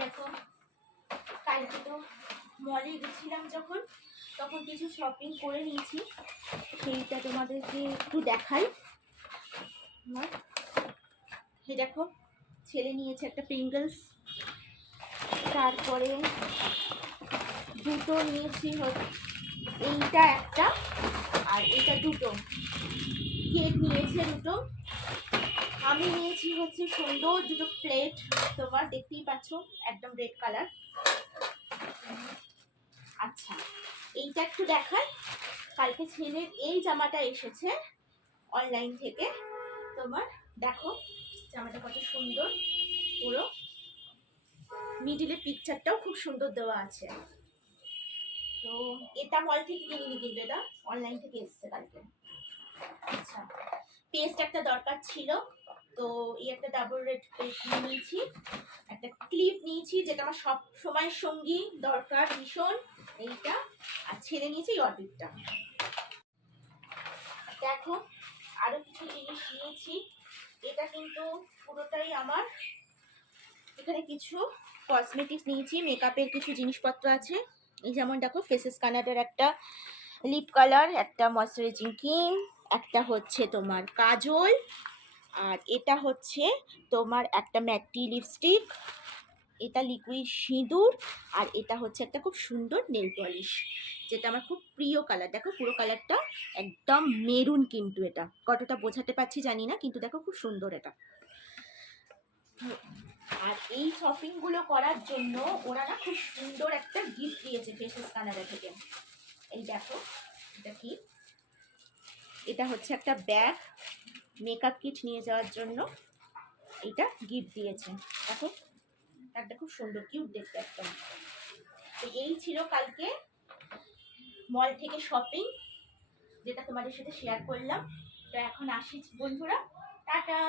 দেখো, কালকে তো মলে গেছিলাম যখন, তখন কিছু শপিং করে নিয়েছি, সেইটা তোমাদেরকে একটু দেখাই। এই দেখো, ছেলে নিয়েছে একটা প্রিঙ্গলস, তারপরে দুটো নিয়েছি, এইটা একটা আর এটা দুটো, কেক নিয়েছে দুটো। আমি নিয়েছি হচ্ছে সুন্দর দুটো প্লেট, তোমার দেখতেই পাচ্ছ একদম রেড কালার। আচ্ছা, এইটা একটু দেখাই। কালকে ছেলের এই জামাটা এসেছে অনলাইন থেকে, তোমার দেখো জামাটা কত সুন্দর, পুরো মিডিলে পিকচারটাও খুব সুন্দর দেওয়া আছে। তো এটা মল থেকে কিনিনি, কিন্তু এটা অনলাইন থেকে এসেছে কালকে। আচ্ছা, পেস্ট একটা দরকার ছিল, তো এই একটা ডাবল রেড পেস্ট নিয়েছি, একটা ক্লিপ নিয়েছি যেটা আমার সব সময় সঙ্গী দরকার ভীষণ, এইটা। আর ছেলে নিয়েছি এই অর্বিটটা। দেখো আরো কিছু জিনিস নিয়েছি, এটা কিন্তু পুরোটাই আমার। এখানে কিছু কসমেটিক্স নিয়েছি, মেকআপের কিছু জিনিসপত্র আছে। এই যেমন দেখো, ফেসেস কানাডার একটা লিপ কালার, একটা ময়শ্চারাইজিং ক্রিম, একটা হচ্ছে তোমার কাজল, আর এটা হচ্ছে তোমার একটা ম্যাটি লিপস্টিক, এটা লিকুইড সিঁদুর, আর এটা হচ্ছে একটা খুব সুন্দর নেল পলিশ, যেটা আমার খুব প্রিয় কালার। দেখো পুরো কালারটা একদম মেরুন, কিন্তু এটা কতটা বোঝাতে পারছি জানি না, কিন্তু দেখো খুব সুন্দর এটা। আর এই শপিংগুলো করার জন্য ওরা না খুব সুন্দর একটা গিফট দিয়েছে ফেসেস কানাডা থেকে। এই দেখো, এটা কি, এটা হচ্ছে একটা ব্যাগ, মেকআপ কিট নিয়ে যাওয়ার জন্য এটা গিফট দিয়েছে। দেখো একটা খুব সুন্দর কিউট দেখতে একদম। তো এই ছিল কালকে মল থেকে শপিং, যেটা তোমাদের সাথে শেয়ার করলাম। তো এখন আসি বন্ধুরা, টাটা।